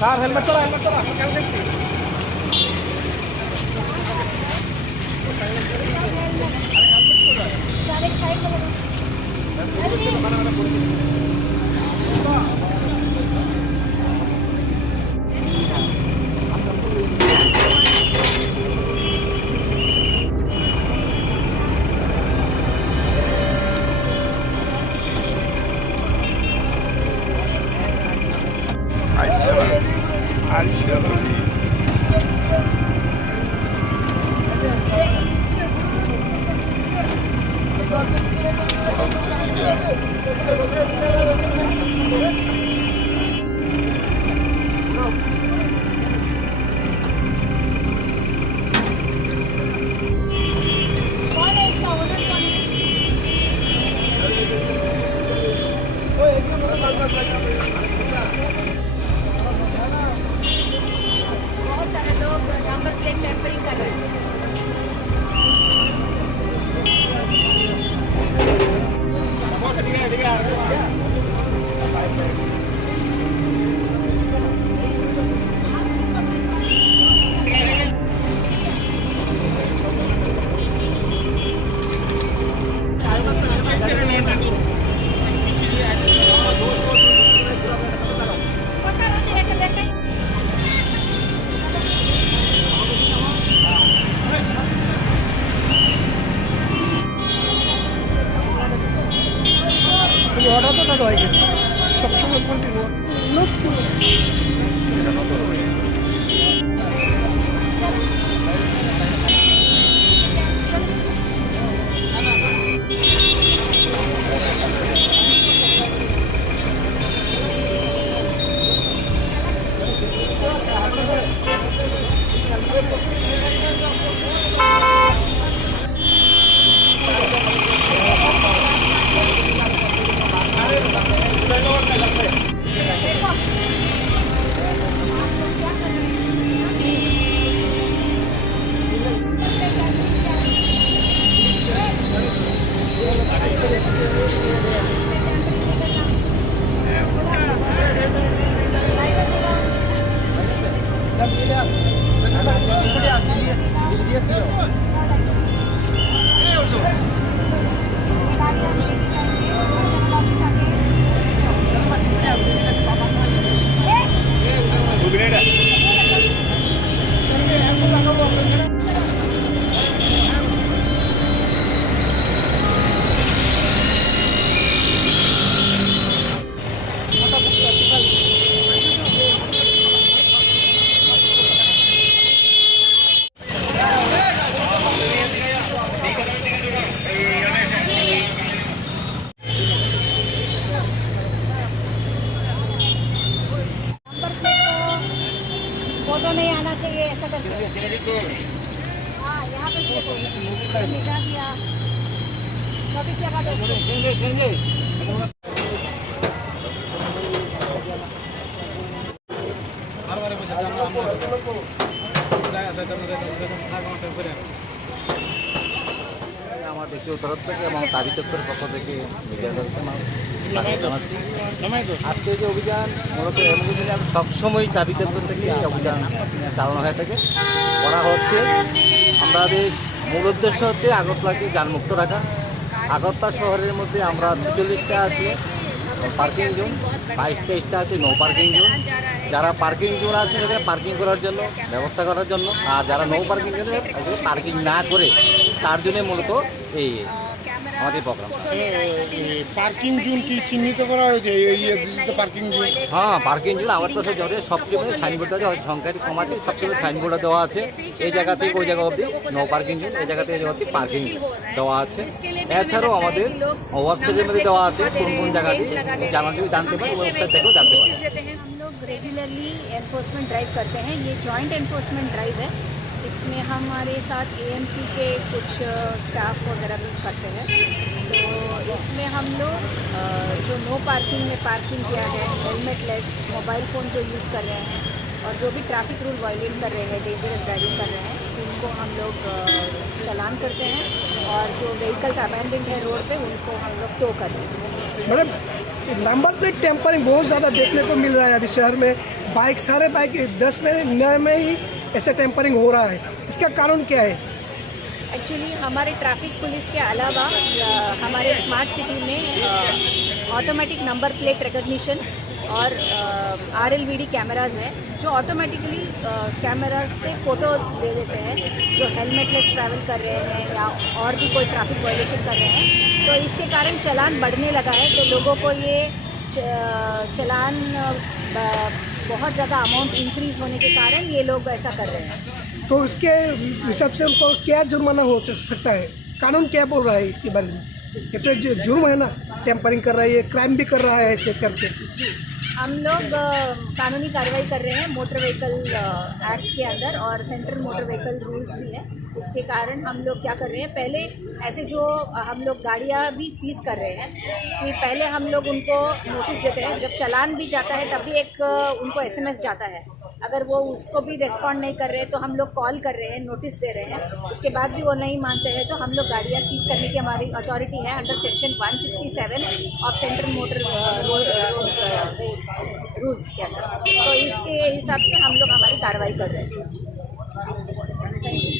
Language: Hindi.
सर हेलमेट चला बहुत सारे लोग नंबर प्लेट टेम्परिंग कर रहे हैं। অর্ডার তো টাকা হয় সবসময় কন্টিনিউ फोटो नहीं आना चाहिए ऐसा करके। हाँ यहाँ पे निकाल दिया नोटिस लगा दो। আমার ব্যক্তিগত তরফ থেকে এবং দাবি তত্ত্বের পক্ষ থেকে মিডিয়ার কাছে জানাচ্ছি আজকে যে অভিযান মূলত এমনি দিনে সবসময় দাবি তত্ত্ব থেকে এই অভিযান চালানো হয়ে থাকে করা হচ্ছে। আমাদের মূল উদ্দেশ্য হচ্ছে আগরতলাকে যানমুক্ত রাখা। আগরতলা শহরের মধ্যে আমরা 46টা আছে পার্কিং জোন, 22-23টা আছে নো পার্কিং জোন। যারা পার্কিং জোন আছে সেখানে পার্কিং করার জন্য ব্যবস্থা করার জন্য, আর যারা নো পার্কিং জোনে পার্কিং না করে তার জন্য মূলত এই আমাদের প্রোগ্রাম। পার্কিং জোন কি চিহ্নিত করা হয়েছে? পার্কিং জোন, হ্যাঁ পার্কিং জোন আবার তো যাদের সবচেয়ে মানে সাইনবোর্ড আছে, সংখ্যা কম আছে, সবচেয়ে সাইনবোর্ডে দেওয়া আছে এই জায়গা থেকে ওই জায়গা অবধি নো পার্কিং জোন, এই জায়গা থেকে এই জায়গা অবধি পার্কিং দেওয়া আছে। এছাড়াও আমাদের ওয়েবসাইটের মধ্যে দেওয়া আছে কোন কোন জায়গাটি জানতে পারে, ওয়েবসাইট থেকেও জানতে পারে। रेगुलरली एनफोर्समेंट ड्राइव करते हैं। ये जॉइंट एनफोर्समेंट ड्राइव है। इसमें हमारे साथ एएमसी के कुछ स्टाफ वगैरह भी करते हैं। तो इसमें हम लोग जो नो पार्किंग में पार्किंग किया है, हेलमेट लेस, मोबाइल फ़ोन जो यूज़ कर रहे हैं और जो भी ट्रैफिक रूल वायलेट कर रहे हैं, डेंजरस ड्राइविंग कर रहे हैं, उनको हम लोग चालान करते हैं और जो व्हीकल्स अबैंडन्ड है रोड पे उनको हम लोग टो करते हैं। मैडम नंबर प्लेट टेम्परिंग बहुत ज़्यादा देखने को मिल रहा है अभी शहर में। बाइक सारे बाइक 10 में 9 में ही ऐसे टेम्परिंग हो रहा है, इसका कारण क्या है? एक्चुअली हमारे ट्रैफिक पुलिस के अलावा हमारे स्मार्ट सिटी में ऑटोमेटिक नंबर प्लेट रिकग्निशन और RLVD कैमराज हैं जो ऑटोमेटिकली कैमराज से फ़ोटो ले देते हैं जो हेलमेटलेस ट्रैवल कर रहे हैं या और भी कोई ट्रैफिक वायलेशन कर रहे हैं। तो इसके कारण चालान बढ़ने लगा है, तो लोगों को ये चालान बहुत ज़्यादा अमाउंट इंक्रीज़ होने के कारण ये लोग ऐसा कर रहे हैं। तो इसके हिसाब से उनको क्या जुर्माना हो सकता है? कानून क्या बोल रहा है इसके बारे में? ये तो जुर्म है ना, टेम्परिंग कर रहा है, ये क्राइम भी कर रहा है ऐसे करके। जी, हम लोग कानूनी कार्रवाई कर रहे हैं मोटर व्हीकल एक्ट के अंदर और सेंट्रल मोटर व्हीकल रूल्स भी है। उसके कारण हम लोग क्या कर रहे हैं, पहले ऐसे जो हम लोग गाड़ियाँ भी सीज कर रहे हैं कि पहले हम लोग उनको नोटिस देते हैं, जब चालान भी जाता है तभी एक उनको SMS जाता है। अगर वो उसको भी रिस्पॉन्ड नहीं कर रहे तो हम लोग कॉल कर रहे हैं, नोटिस दे रहे हैं, उसके बाद भी वो नहीं मानते हैं तो हम लोग गाड़ियाँ सीज करने की हमारी अथॉरिटी है under section 167 of central motor rules के अंदर। तो इसके हिसाब से हम लोग हमारी कार्रवाई कर रहे हैं। Thank you.